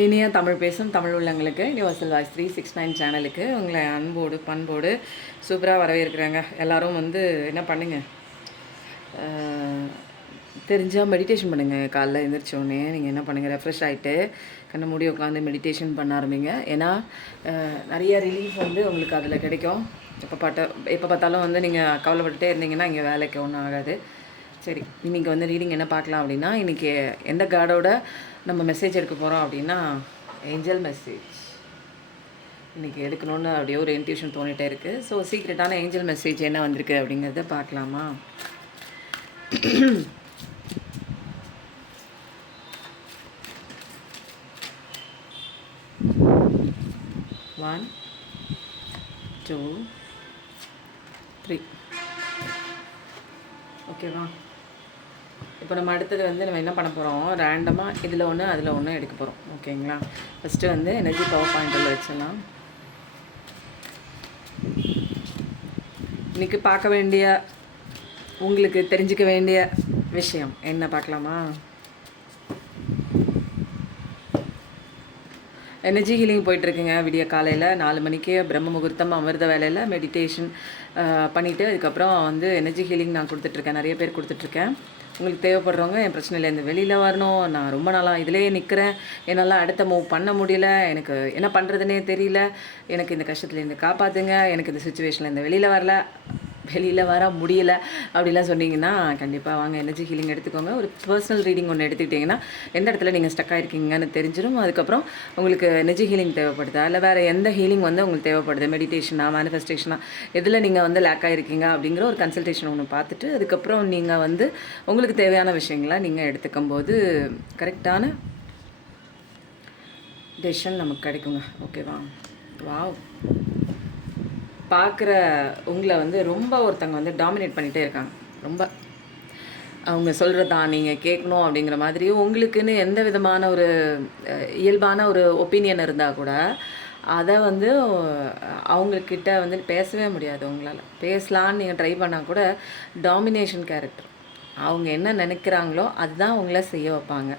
இனிய தமிழ் பேசும் தமிழ் உள்ளங்களுக்கு யுனிவர்சல் வாய்ஸ் 369 சேனலுக்கு உங்களை அன்போடு பண்போடு சூப்பராக வரவேற்கிறாங்க. எல்லோரும் என்ன பண்ணுங்கள், தெரிஞ்சால் மெடிடேஷன் பண்ணுங்கள். காலைல எழுந்திரிச்சோடனே நீங்கள் என்ன பண்ணுங்கள், ரெஃப்ரெஷ் ஆகிட்டு கண்ணை மூடி உட்காந்து மெடிடேஷன் பண்ண ஆரம்பிங்க. ஏன்னா நிறைய ரிலீஃப் உங்களுக்கு அதில் கிடைக்கும். எப்போ பார்த்தாலும் நீங்கள் கவலைப்பட்டுட்டே இருந்தீங்கன்னா இங்கே வேலைக்கு ஒன்றும் ஆகாது. சரி, இன்றைக்கி ரீடிங் என்ன பார்க்கலாம் அப்படின்னா, இன்றைக்கி எந்த கார்டோட நம்ம மெசேஜ் எடுக்க போகிறோம் அப்படின்னா, ஏஞ்சல் மெசேஜ் இன்றைக்கி எடுக்கணுன்னு அப்படியே ஒரு இன்ட்யூஷன் தோணிகிட்டே இருக்குது. ஸோ சீக்ரெட்டான ஏஞ்சல் மெசேஜ் என்ன வந்திருக்கு அப்படிங்கிறத பார்க்கலாமா? ஒன் 2 3 ஓகேவா? இப்போ நம்ம அடுத்தது நம்ம என்ன பண்ண போகிறோம், ரேண்டமாக இதில் ஒன்று அதில் ஒன்று எடுக்க போகிறோம். ஓகேங்களா? ஃபஸ்ட்டு எனர்ஜி பவர் பாயிண்டில் வச்சிடலாம். இன்றைக்கி பார்க்க வேண்டிய, உங்களுக்கு தெரிஞ்சிக்க வேண்டிய விஷயம் என்ன பார்க்கலாமா? எனர்ஜி ஹீலிங் போயிட்டுருக்குங்க. விடிய காலையில் 4 மணிக்கு பிரம்ம முகூர்த்தம் அமிர்த வேலையில் மெடிடேஷன் பண்ணிவிட்டு அதுக்கப்புறம் எனர்ஜி ஹீலிங் நான் கொடுத்துட்ருக்கேன். நிறைய பேர் கொடுத்துட்ருக்கேன். உங்களுக்கு தேவைப்படுறவங்க என் பிரச்சனை இல்லை, இந்த வெளியில் வரணும், நான் ரொம்ப நாளாக இதிலே நிற்கிறேன், என்னால் அடுத்த மூவ் பண்ண முடியல, எனக்கு என்ன பண்ணுறதுனே தெரியல, எனக்கு இந்த கஷ்டத்துலேருந்து காப்பாற்றுங்க, எனக்கு இந்த சுச்சுவேஷனில் இந்த வெளியில் வர முடியலை அப்படிலாம் சொன்னீங்கன்னா கண்டிப்பாக வாங்க எனர்ஜி ஹீலிங் எடுத்துக்கோங்க. ஒரு பர்சனல் ரீடிங் ஒன்று எடுத்துக்கிட்டிங்கன்னா எந்த இடத்துல நீங்கள் ஸ்டக் ஆகிருக்கீங்கன்னு தெரிஞ்சிடும். அதுக்கப்புறம் உங்களுக்கு எனர்ஜி ஹீலிங் தேவைப்படுதா இல்லை வேறு எந்த ஹீலிங் உங்களுக்கு தேவைப்படுது, மெடிடேஷனா மேனிஃபெஸ்டேஷனா, எதில் நீங்கள் லேக் ஆகிருக்கீங்க அப்படிங்கிற ஒரு கன்சல்டேஷன் ஒன்று பார்த்துட்டு அதுக்கப்புறம் நீங்கள் உங்களுக்கு தேவையான விஷயங்களை நீங்கள் எடுத்துக்கும் போது கரெக்டான டெசிஷன் நமக்கு கிடைக்குங்க. ஓகேவா? வாவ், பார்க்குற உங்களை ரொம்ப ஒருத்தங்க டாமினேட் பண்ணிகிட்டே இருக்காங்க. ரொம்ப அவங்க சொல்கிறதான் நீங்கள் கேட்கணும் அப்படிங்கிற மாதிரி உங்களுக்குன்னு எந்த விதமான ஒரு இயல்பான ஒரு ஒப்பீனியன் இருந்தால் கூட அதை அவங்கக்கிட்ட பேசவே முடியாது. உங்களால் பேசலான்னு நீங்கள் ட்ரை பண்ணால் கூட டாமினேஷன் கேரக்டர், அவங்க என்ன நினைக்கிறாங்களோ அதுதான் உங்களை செய்ய வைப்பாங்க.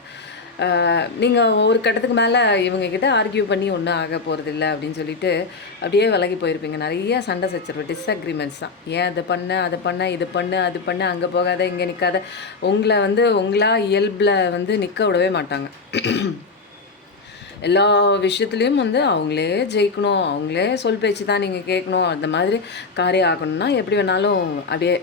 நீங்கள் ஒரு கட்டத்துக்கு மேலே இவங்கக்கிட்ட ஆர்கியூ பண்ணி ஒன்றும் ஆக போகிறதில்ல அப்படின்னு சொல்லிட்டு அப்படியே விலகி போயிருப்பீங்க. நிறைய சண்டை சச்சரவு, டிஸ்அக்ரிமெண்ட்ஸ் தான். ஏன் அதை பண்ண இது பண்ணு அது பண்ணு, அங்கே போகாத இங்கே நிற்காத, உங்களை உங்களா இயல்பில் நிற்க விடவே மாட்டாங்க. எல்லா விஷயத்துலேயும் அவங்களே ஜெயிக்கணும், அவங்களே சொல் பேச்சு தான் நீங்கள் கேட்கணும், அந்த மாதிரி காரியம் ஆகணும்னா எப்படி வேணாலும் அப்படியே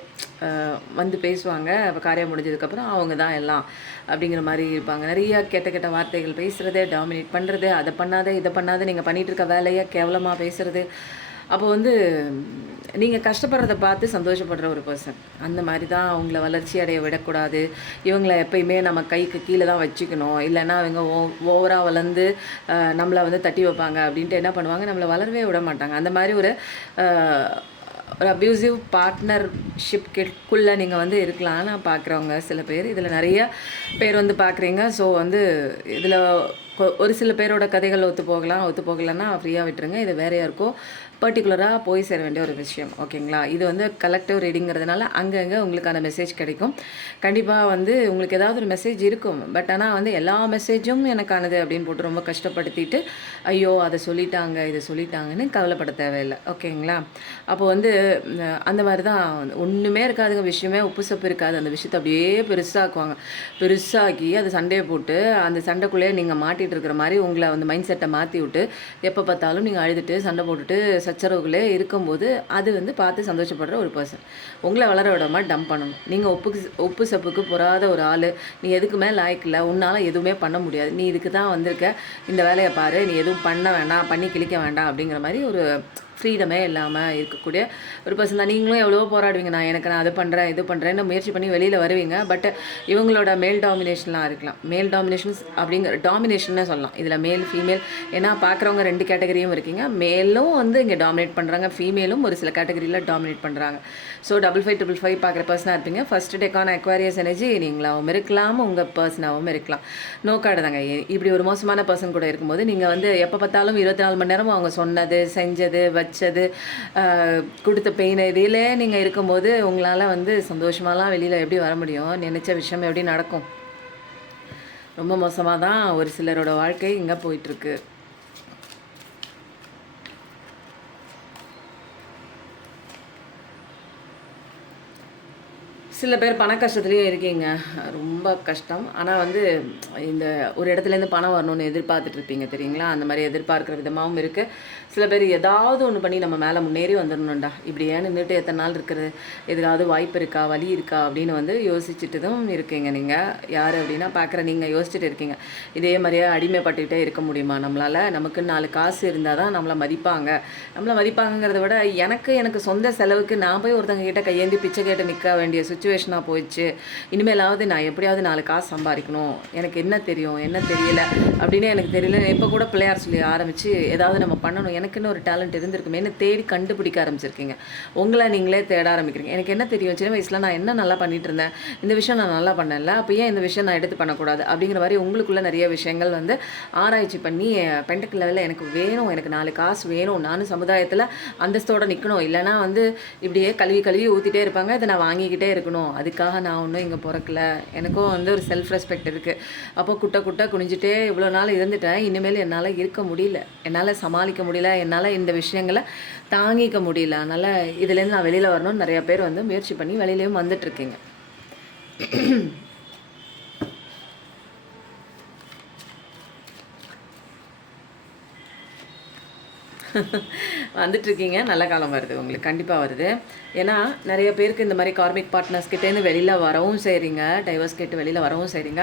பேசுவாங்க. இப்போ காரியம் முடிஞ்சதுக்கப்புறம் அவங்க தான் எல்லாம் அப்படிங்கிற மாதிரி இருப்பாங்க. நிறைய கெட்ட வார்த்தைகள் பேசுகிறது, டாமினேட் பண்ணுறது, அதை பண்ணாத இதை பண்ணாத, நீங்கள் பண்ணிகிட்டு இருக்க வேலையை கேவலமாக பேசுகிறது. அப்போ நீங்கள் கஷ்டப்படுறத பார்த்து சந்தோஷப்படுற ஒரு பர்சன். அந்த மாதிரி தான் அவங்கள வளர்ச்சி அடைய விடக்கூடாது. இவங்கள எப்பயுமே நம்ம கைக்கு கீழே தான் வச்சுக்கணும், இல்லைன்னா அவங்க ஓவராக வளர்ந்து நம்மளை தட்டி வைப்பாங்க அப்படின்ட்டு என்ன பண்ணுவாங்க, நம்மளை வளரவே விட மாட்டாங்க. அந்த மாதிரி ஒரு அப்யூசிவ் பார்ட்னர்ஷிப்குள்ளே நீங்கள் இருக்கலாம்னு பார்க்குறவங்க சில பேர், இதில் நிறைய பேர் பார்க்குறீங்க. ஸோ இதில் ஒரு சில பேரோட கதைகள் ஒத்து போகலன்னா ஃப்ரீயாக விட்டுருங்க. இது வேறு யாருக்கோ பர்டிகுலராக போய் சேர வேண்டிய ஒரு விஷயம். ஓகேங்களா? இது கலெக்டிவ் ரீடிங்கிறதுனால அங்கங்கே உங்களுக்கு அந்த மெசேஜ் கிடைக்கும். கண்டிப்பாக உங்களுக்கு ஏதாவது ஒரு மெசேஜ் இருக்கும். பட் ஆனால் எல்லா மெசேஜும் எனக்கானது அப்படின்னு போட்டு ரொம்ப கஷ்டப்படுத்திட்டு ஐயோ அதை சொல்லிட்டாங்க இதை சொல்லிட்டாங்கன்னு கவலைப்பட தேவையில்லை. ஓகேங்களா? அப்போது அந்த மாதிரி தான் ஒன்றுமே இருக்காதுங்க, விஷயமே உப்பு சப்பு இருக்காது. அந்த விஷயத்தை அப்படியே பெருசாக்குவாங்க, பெருசாக்கி அதை சண்டையை போட்டு அந்த சண்டைக்குள்ளேயே நீங்கள் மாட்டிகிட்டு இருக்கிற மாதிரி உங்களை மைண்ட் செட்டை மாற்றி விட்டு எப்போ பார்த்தாலும் நீங்கள் அழுதுட்டு சண்டை போட்டுட்டு சச்சரவுகளே இருக்கும்போது அது பார்த்து சந்தோஷப்படுற ஒரு பர்சன். உங்களை வளர விடாமல் டம்ப் பண்ணணும். நீங்கள் உப்பு சப்புக்கு பொறாத ஒரு ஆள், நீ எதுக்குமே லாய்க்கில்லை, உன்னால் எதுவுமே பண்ண முடியாது, நீ இதுக்கு தான் வந்திருக்க, இந்த வேலையை பாரு, நீ எதுவும் பண்ண வேண்டாம், பண்ணி கிழிக்க வேண்டாம் அப்படிங்கிற மாதிரி ஒரு ஃப்ரீடமே இல்லாமல் இருக்கக்கூடிய ஒரு பர்சன் தான். நீங்களும் எவ்வளோ போராடுவீங்க, நான் அது பண்ணுறேன் இது பண்ணுறேன்னு முயற்சி பண்ணி வெளியில் வருவீங்க. பட் இவங்களோட மேல் டாமினேஷன்லாம் இருக்கலாம். மேல் டாமினேஷன்ஸ் அப்படிங்கிற டாமினேஷன்னே சொல்லலாம். இதில் மேல் ஃபீமேல், ஏன்னா பார்க்குறவங்க 2 கேட்டகரியும் இருக்கீங்க. மேலும் இங்கே டாமினேட் பண்ணுறாங்க, ஃபீமேலும் ஒரு சில கேட்டகரியில் டாமினேட் பண்ணுறாங்க. ஸோ 5555 பார்க்குற பர்சனாக இருப்பீங்க. ஃபஸ்ட் டேக்கான அக்வாரியஸ் எனர்ஜி நீங்களாகவும் இருக்கலாம், உங்கள் பர்சனாகவும் இருக்கலாம். நோ கார்டு தாங்க. இப்படி ஒரு மோசமான பர்சன் கூட இருக்கும்போது நீங்கள் எப்போ பார்த்தாலும் 24 மணி நேரமும் அவங்க சொன்னது செஞ்சது வச்சது கொடுத்த பெயின் இதிலே நீங்கள் இருக்கும்போது உங்களால் சந்தோஷமாலாம் வெளியில் எப்படி வர முடியும்? நினச்ச விஷயம் எப்படி நடக்கும்? ரொம்ப மோசமாக தான் ஒரு சிலரோட வாழ்க்கை இங்கே போயிட்டுருக்கு. சில பேர் பண கஷ்டத்துலேயும் இருக்கீங்க. ரொம்ப கஷ்டம். ஆனால் வந்து இந்த ஒரு இடத்துலேருந்து பணம் வரணும்னு எதிர்பார்த்துட்ருப்பீங்க தெரியுங்களா? அந்த மாதிரி எதிர்பார்க்குற விதமாகவும் இருக்குது. சில பேர் ஏதாவது ஒன்று பண்ணி நம்ம மேலே முன்னேறி வந்துடணும்டா, இப்படி ஏன் நின்றுட்டு எத்தனை நாள் இருக்கிறது, எதுக்காவது வாய்ப்பு இருக்கா, வழி இருக்கா அப்படின்னு வந்து யோசிச்சுட்டு இருக்கீங்க. நீங்கள் யார் அப்படின்னா பார்க்குற நீங்கள் யோசிச்சுட்டு இருக்கீங்க. இதே மாதிரியே அடிமைப்பட்டுக்கிட்டே இருக்க முடியுமா நம்மளால்? நமக்கு 4 காசு இருந்தால் தான் நம்மளை மதிப்பாங்கிறத விட எனக்கு சொந்த செலவுக்கு நான் போய் ஒருத்தங்க கிட்ட கையேந்தி பிச்சை கேட்டு நிற்க வேண்டிய சுச்சுவேஷனாக போயிடுச்சு. இனிமேலாவது நான் எப்படியாவது 4 காசு சம்பாதிக்கணும், எனக்கு என்ன தெரியும் என்ன தெரியல அப்படின்னு எனக்கு தெரியல. இப்போ கூட பிள்ளையார் சொல்லி ஆரம்பித்து ஏதாவது நம்ம பண்ணணும், எனக்குன்னு ஒரு டேலண்ட் இருந்திருக்குமேன்னு தேடி கண்டுபிடிக்க ஆரம்பிச்சிருக்கீங்க. உங்களை நீங்களே தேட ஆரம்பிக்கிறீங்க. எனக்கு என்ன தெரியும், சின்ன வயசில் நான் என்ன நல்லா பண்ணிட்டு இருந்தேன், இந்த விஷயம் நான் நல்லா பண்ணல, அப்போ ஏன் இந்த விஷயம் நான் எடுத்து பண்ணக்கூடாது அப்படிங்கிற மாதிரி உங்களுக்குள்ள நிறைய விஷயங்கள் வந்து ஆராய்ச்சி பண்ணி பெண்டக் லெவலில் எனக்கு வேணும், எனக்கு 4 காசு வேணும், நானும் சமுதாயத்தில் அந்தஸ்தோடு நிற்கணும், இல்லைனா வந்து இப்படியே கழுவி ஊற்றிட்டே இருப்பாங்க, இதை நான் வாங்கிக்கிட்டே இருக்கணும், அதுக்காக நான் ஒன்றும் இங்கே பிறக்கல, எனக்கும் வந்து ஒரு செல்ஃப் ரெஸ்பெக்ட் இருக்குது. அப்போ குட்டை குனிஞ்சிட்டே இவ்வளோ நாள் இருந்துட்டேன், இனிமேல் என்னால் இருக்க முடியல, என்னால் சமாளிக்க முடியல, என்னால் இந்த விஷயங்களை தாங்கிக்க முடியல, அதனால் இதுலேருந்து நான் வெளியில் வரணும்னு நிறையா பேர் வந்து முயற்சி பண்ணி வெளியிலேயும் வந்துட்டுருக்கீங்க. வந்துட்டுருக்கீங்க. நல்ல காலம் வருது உங்களுக்கு, கண்டிப்பாக வருது. ஏன்னா நிறைய பேருக்கு இந்த மாதிரி கார்மிக் பார்ட்னர்ஸ்கிட்டேருந்து வெளியில் வரவும் செய்கிறீங்க, டைவர்ஸ் கேட்டு வெளியில் வரவும் செய்கிறீங்க.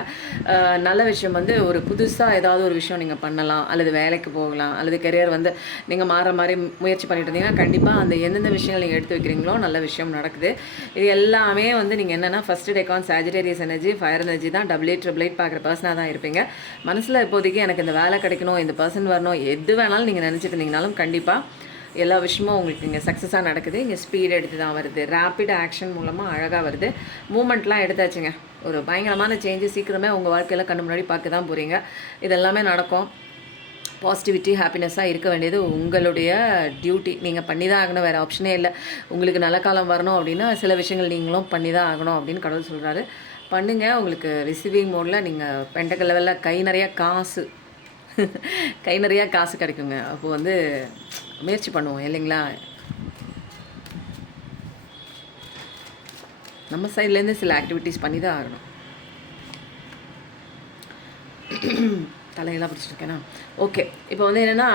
நல்ல விஷயம் வந்து ஒரு புதுசாக ஏதாவது ஒரு விஷயம் நீங்கள் பண்ணலாம், அல்லது வேலைக்கு போகலாம், அல்லது கெரியர் வந்து நீங்கள் மாற மாதிரி முயற்சி பண்ணிட்டு இருந்தீங்கன்னா கண்டிப்பாக அந்த எந்தெந்த விஷயங்கள் நீங்கள் எடுத்து வைக்கிறீங்களோ நல்ல விஷயம் நடக்குது. இது எல்லாமே வந்து நீங்கள் என்னென்னா ஃபஸ்ட்டு டேக்கான் சாஜிடேரியஸ் எனர்ஜி, ஃபயர் எனர்ஜி தான், டபுள் 8 பார்க்குற பர்சனாக தான் இருப்பீங்க. மனசில் இப்போதைக்கு எனக்கு இந்த வேலை கிடைக்கணும், இந்த பர்சன் வரணும், எது வேணாலும் நீங்கள் நினச்சிட்டு இருந்தீங்கனாலும் கண்டிப்பாக எல்லா விஷயமும் உங்களுக்கு இங்கே சக்ஸஸாக நடக்குது. இங்கே ஸ்பீட் எடுத்து தான் வருது, ரேப்பிட் ஆக்ஷன் மூலமாக அழகாக வருது. மூமெண்ட்லாம் எடுத்தாச்சுங்க, ஒரு பயங்கரமான சேஞ்சு சீக்கிரமே உங்கள் வாழ்க்கையில் கண்ணு முன்னாடி பார்க்க தான் போகிறீங்க. இதெல்லாமே நடக்கும். பாசிட்டிவிட்டி ஹாப்பினஸ்ஸாக இருக்க வேண்டியது உங்களுடைய டியூட்டி, நீங்கள் பண்ணி தான் ஆகணும், வேறு ஆப்ஷனே இல்லை. உங்களுக்கு நல்ல காலம் வரணும் அப்படின்னா சில விஷயங்கள் நீங்களும் பண்ணி தான் ஆகணும் அப்படின்னு கடவுள் சொல்கிறாரு. பண்ணுங்கள். உங்களுக்கு ரிசீவிங் மோடில் நீங்கள் பெண்டக்கல் லெவலில் கை நிறையா காசு கிடைக்குங்க. அப்போது வந்து முயற்சி பண்ணுவோம் இல்லைங்களா? நம்ம சைட்லேருந்து சில ஆக்டிவிட்டீஸ் பண்ணி தான் ஆகணும். தலையெல்லாம் பிடிச்சிருக்கேன்னா ஓகே. இப்போ வந்து என்னென்னா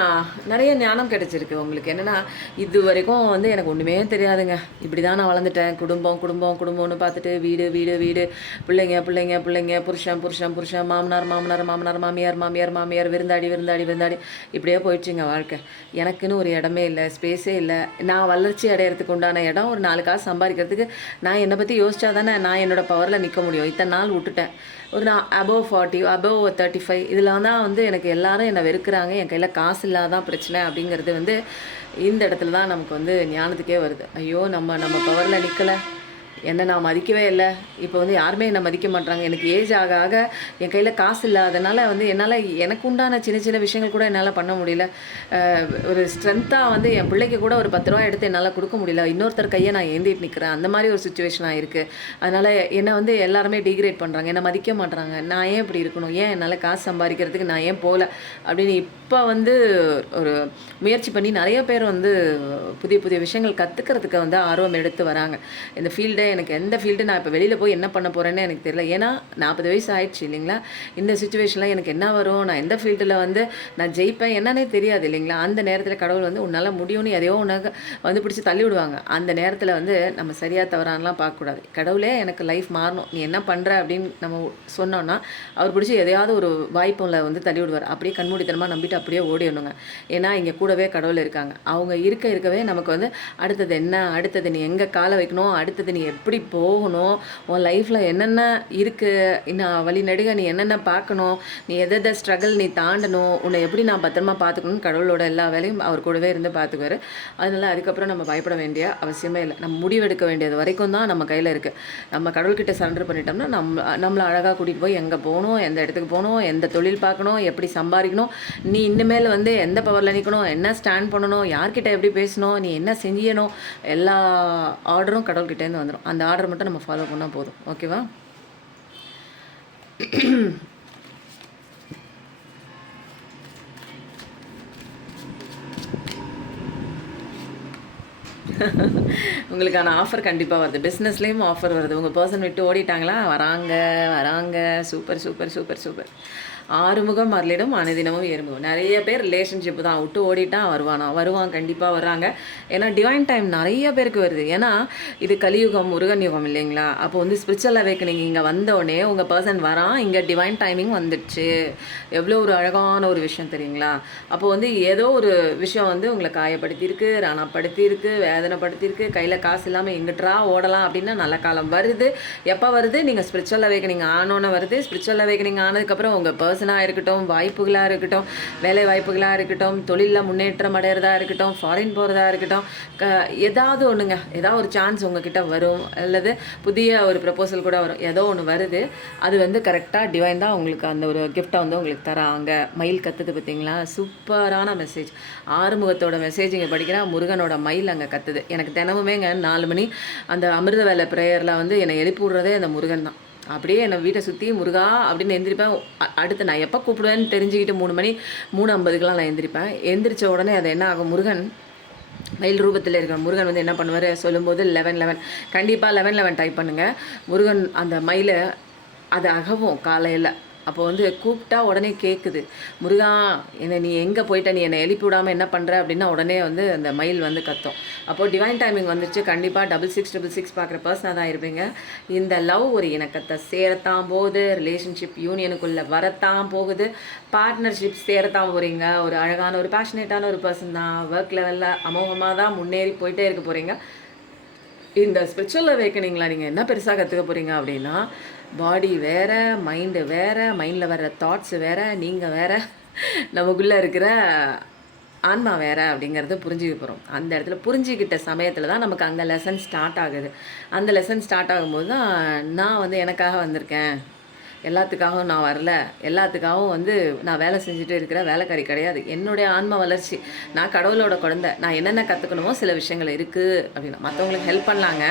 நிறைய ஞானம் கிடச்சிருக்கு உங்களுக்கு. என்னென்னா இது வரைக்கும் வந்து எனக்கு ஒன்றுமே தெரியாதுங்க, இப்படி தான் நான் வளர்ந்துட்டேன். குடும்பம்னு பார்த்துட்டு வீடு பிள்ளைங்க புருஷன் மாமியார் விருந்தாடி இப்படியே போயிடுச்சுங்க வாழ்க்கை. எனக்குன்னு ஒரு இடமே இல்லை, ஸ்பேஸே இல்லை. நான் வளர்ச்சி அடையிறதுக்கு உண்டான இடம் ஒரு 4 காசு சம்பாதிக்கிறதுக்கு நான் என்னை பற்றி யோசிச்சா தானே நான் என்னோடய பவரில் நிற்க முடியும். இத்தனை நாள் விட்டுட்டேன். ஒரு நான் அபவ் 40 அபவ் 35 இதில் தான் வந்து எனக்கு எல்லாரும் என்னை வெறுக்கிறாங்க, என் கையில் காசு இல்லாதான் பிரச்சனை அப்படிங்கிறது வந்து இந்த இடத்துல தான் நமக்கு வந்து ஞானத்துக்கே வருது. ஐயோ நம்ம பவரில் நிற்கலை, என்னை நான் மதிக்கவே இல்லை, இப்போ வந்து யாருமே என்னை மதிக்க மாட்டாங்க. எனக்கு ஏஜ் ஆக ஆக என் கையில் காசு இல்லாதனால வந்து என்னால் எனக்கு உண்டான சின்ன விஷயங்கள் கூட என்னால் பண்ண முடியல. ஒரு ஸ்ட்ரென்த்தாக வந்து என் பிள்ளைக்கு கூட ஒரு 10 ரூபா எடுத்து என்னால் கொடுக்க முடியல, இன்னொருத்தர் கையை நான் ஏந்திட்டு நிற்கிறேன். அந்த மாதிரி ஒரு சுச்சுவேஷனாக இருக்குது. அதனால் என்னை வந்து எல்லாருமே டிகிரேட் பண்ணுறாங்க, என்னை மதிக்க மாட்டுறாங்க. நான் ஏன் இப்படி இருக்கணும், ஏன் என்னால் காசு சம்பாதிக்கிறதுக்கு நான் ஏன் போகல அப்படின்னு இப்போ வந்து ஒரு முயற்சி பண்ணி நிறைய பேர் வந்து புதிய விஷயங்கள் கற்றுக்கிறதுக்கு வந்து ஆர்வம் எடுத்து வராங்க. இந்த ஃபீல்டே எனக்கு எந்த ஃபீல்டு நான் இப்போ வெளியில் போய் என்ன பண்ண போகிறேன்னு எனக்கு தெரியல. ஏன்னா 40 வயசு ஆயிடுச்சு இல்லைங்களா? இந்த சுச்சுவேஷனில் எனக்கு என்ன வரும், நான் எந்த ஃபீல்டில் வந்து நான் ஜெயிப்பேன் என்னன்னே தெரியாது இல்லைங்களா? அந்த நேரத்தில் கடவுள் வந்து உன்னால் முடியும்னு எதையோ உனக்கு வந்து பிடிச்சி தள்ளி விடுவாங்க. அந்த நேரத்தில் வந்து நம்ம சரியாக தவறானலாம் பார்க்கக்கூடாது. கடவுளே எனக்கு லைஃப் மாறணும், நீ என்ன பண்ணுற அப்படின்னு நம்ம சொன்னோன்னா அவர் பிடிச்சி எதையாவது ஒரு வாய்ப்பில் வந்து தள்ளி விடுவார். அப்படியே கண்மூடித்தனமாக நம்பிட்டு அப்படியே ஓடிடணுங்க. ஏன்னா இங்கே கூடவே கடவுள் இருக்காங்க. அவங்க இருக்கவே நமக்கு வந்து அடுத்தது என்ன, அடுத்தது நீ எங்கே காலை வைக்கணும், அடுத்தது நீ எப்படி போகணும், உன் லைஃப்பில் என்னென்ன இருக்குது, இன்னும் வழி நெடுக நீ என்னென்ன பார்க்கணும், நீ எதை ஸ்ட்ரகிள் நீ தாண்டணும், உன்னை எப்படி நான் பத்திரமா பார்த்துக்கணும்னு கடவுளோட எல்லா வேலையும் அவர் கூடவே இருந்து பார்த்துக்குவார். அதனால் அதுக்கப்புறம் நம்ம பயப்பட வேண்டிய அவசியமே இல்லை. நம்ம முடிவெடுக்க வேண்டியது வரைக்கும் தான் நம்ம கையில் இருக்குது. நம்ம கடவுள்கிட்ட சரண்டர் பண்ணிட்டோம்னா நம்மளை அழகாக கூட்டிகிட்டு போய் எங்கே போகணும், எந்த இடத்துக்கு போகணும், எந்த தொழில் பார்க்கணும், எப்படி சம்பாதிக்கணும், நீ இனிமேல் வந்து எந்த பவரில் நிற்கணும், என்ன ஸ்டாண்ட் பண்ணணும், யார்கிட்ட எப்படி பேசணும், நீ என்ன செஞ்சணும், எல்லா ஆர்டரும் கடவுள்கிட்டேருந்து வந்துடும். அந்த ஆர்டர் மட்டும் நம்ம ஃபாலோ பண்ணால் போதும். ஓகேவா? உங்களுக்கான ஆஃபர் கண்டிப்பாக வருது. பிஸ்னஸ்லேயும் ஆஃபர் வருது. உங்கள் பர்சன் விட்டு ஓடிட்டாங்களா? வராங்க வராங்க. Super super super super. Arumugam அருளிடம் அனுதினமும் ஏறுமுகம். நிறைய பேர் ரிலேஷன்ஷிப் தான் விட்டு ஓடிட்டான் வருவான் கண்டிப்பாக வர்றாங்க. ஏன்னா டிவைன் டைம் நிறைய பேருக்கு வருது. ஏன்னா இது கலியுகம் முருகன் யுகம் இல்லைங்களா? அப்போ வந்து ஸ்பிரிச்சுவல் அவேக்கனிங் இங்கே வந்தோடனே உங்கள் பர்சன் வரான், இங்கே டிவைன் டைமிங் வந்துடுச்சு. எவ்வளோ ஒரு அழகான ஒரு விஷயம் தெரியுங்களா? அப்போ வந்து ஏதோ ஒரு விஷயம் வந்து உங்களை காயப்படுத்தியிருக்கு, ரணப்படுத்தியிருக்கு, வேதனைப்படுத்தியிருக்கு, கையில் காசு இல்லாமல் எங்கிட்டா ஓடலாம் அப்படின்னா நல்ல காலம் வருது. எப்போ வருது? நீங்கள் ஸ்பிரிச்சுவல் அவேக்கனிங் ஆனோன்னு வருது. ஸ்பிரிச்சுவல் அவேக்கனிங் ஆனதுக்கப்புறம் உங்கள் பர்சனாக இருக்கட்டும், வாய்ப்புகளாக இருக்கட்டும், வேலை வாய்ப்புகளாக இருக்கட்டும், தொழிலில் முன்னேற்றம் அடைகிறதா இருக்கட்டும், ஃபாரின் போகிறதா இருக்கட்டும், ஏதாவது ஒன்றுங்க, ஏதாவது ஒரு சான்ஸ் உங்ககிட்ட வரும், அல்லது புதிய ஒரு ப்ரப்போசல் கூட வரும். ஏதோ ஒன்று வருது. அது வந்து கரெக்டாக டிவைன் தான் உங்களுக்கு அந்த ஒரு கிஃப்டை வந்து உங்களுக்கு தராங்க. மயில் கத்துது பார்த்தீங்களா? சூப்பரான மெசேஜ். ஆறுமுகத்தோட மெசேஜ் இங்கே படிக்கிறேன். முருகனோட மயில் அங்கே கத்துது. எனக்கு தினமுமேங்க 4 மணி அந்த அமிர்த வேலை ப்ரேயரில் வந்து என்னை எழுப்பி விட்றதே அந்த முருகன் தான். அப்படியே என்னை வீட்டை சுற்றி முருகா அப்படின்னு எந்திரிப்பேன். அடுத்து நான் எப்போ கூப்பிடுவேன்னு தெரிஞ்சுக்கிட்டு 3 மணி 3:50க்கெலாம் நான் எந்திரிப்பேன். எந்திரிச்ச உடனே அது என்ன ஆகும்? முருகன் மயில் ரூபத்தில் இருக்கிற முருகன் வந்து என்ன பண்ணுவார் சொல்லும்போது 11 கண்டிப்பாக 11 டைப் பண்ணுங்கள். முருகன் அந்த மயிலை அது அகவும் காலையில். அப்போ வந்து கூப்பிட்டா உடனே கேட்குது, முருகா என்னை நீ எங்கே போயிட்ட, நீ என்னை எழுப்பி விடாமல் என்ன பண்ணுற அப்படின்னா உடனே வந்து அந்த மயில் வந்து கத்தும். அப்போது டிவைன் டைமிங் வந்துச்சு. கண்டிப்பாக 6666 பார்க்குற பர்சனாக தான் இருப்பீங்க. இந்த லவ் ஒரு இணக்கத்தை சேரத்தான் போகுது, ரிலேஷன்ஷிப் யூனியனுக்குள்ளே வரத்தான் போகுது, பார்ட்னர்ஷிப் சேரத்தான் போகிறீங்க. ஒரு அழகான ஒரு பேஷனேட்டான ஒரு பர்சன் தான். ஒர்க் லெவலில் அமோகமாக தான் முன்னேறி போயிட்டே இருக்க போகிறீங்க. இந்த ஸ்பிரிச்சுவல் அவேக்கனிங்கில் நீங்கள் என்ன பெருசாக கற்றுக்க போகிறீங்க அப்படின்னா, பாடி வேறு, மைண்டு வேறு, மைண்டில் வர்ற தாட்ஸு வேறு, நீங்கள் வேறு, நமக்குள்ளே இருக்கிற ஆன்மா வேறு அப்படிங்கிறத புரிஞ்சுக்க போகிறோம். அந்த இடத்துல புரிஞ்சுக்கிட்ட சமயத்தில் தான் நமக்கு அங்கே லெசன் ஸ்டார்ட் ஆகுது. அந்த லெசன் ஸ்டார்ட் ஆகும்போது தான் நான் வந்து எனக்காக வந்திருக்கேன், எல்லாத்துக்காகவும் நான் வரல, எல்லாத்துக்காகவும் வந்து நான் வேலை செஞ்சுட்டு இருக்கிற வேலைக்காரி கிடையாது. என்னுடைய ஆன்ம வளர்ச்சி, நான் கடவுளோட குழந்தை, நான் என்னென்ன கற்றுக்கணுமோ சில விஷயங்கள் இருக்குது அப்படின்னா. மற்றவங்களுக்கு ஹெல்ப் பண்ணலாங்க.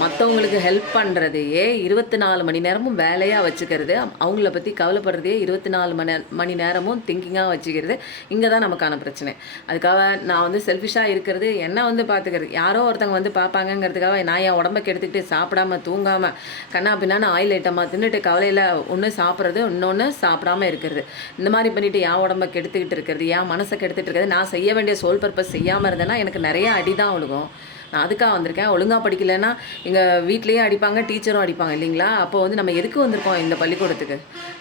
மற்றவங்களுக்கு ஹெல்ப் பண்ணுறதையே 24 மணி நேரமும் வேலையாக வச்சுக்கிறது, அவங்கள பற்றி கவலைப்படுறதையே 24 மணி நேரமும் திங்கிங்காக வச்சுக்கிறது, இங்கே தான் நமக்கான பிரச்சனை. அதுக்காக நான் வந்து செல்ஃபிஷாக இருக்கிறது, என்ன வந்து பார்த்துக்கிறது, யாரோ ஒருத்தவங்க வந்து பார்ப்பாங்கங்கிறதுக்காக நான் என் உடம்பை கெடுத்துக்கிட்டு சாப்பிடாமல் தூங்காமல் கண்ணா பின்னான்னு ஆயில் ஐட்டமாக தின்னுட்டு கவலையில் ஒன்று சாப்பிட்றது, இன்னொன்று சாப்பிடாமல் இருக்கிறது, இந்த மாதிரி பண்ணிவிட்டு என் உடம்பை கெடுத்துக்கிட்டு இருக்கிறது, என் மனசை கெடுத்துட்டு இருக்கிறது, நான் செய்ய வேண்டிய சோல் பர்பஸ் செய்யாமல் இருந்தேன்னா எனக்கு நிறைய அடி தான் ஒழுகும். நான் அதுக்காக வந்திருக்கேன். ஒழுங்காக படிக்கலைன்னா எங்கள் வீட்லேயே அடிப்பாங்க, டீச்சரும் அடிப்பாங்க இல்லைங்களா? அப்போ வந்து நம்ம எதுக்கு வந்திருக்கோம் இந்த பள்ளிக்கூடத்துக்கு?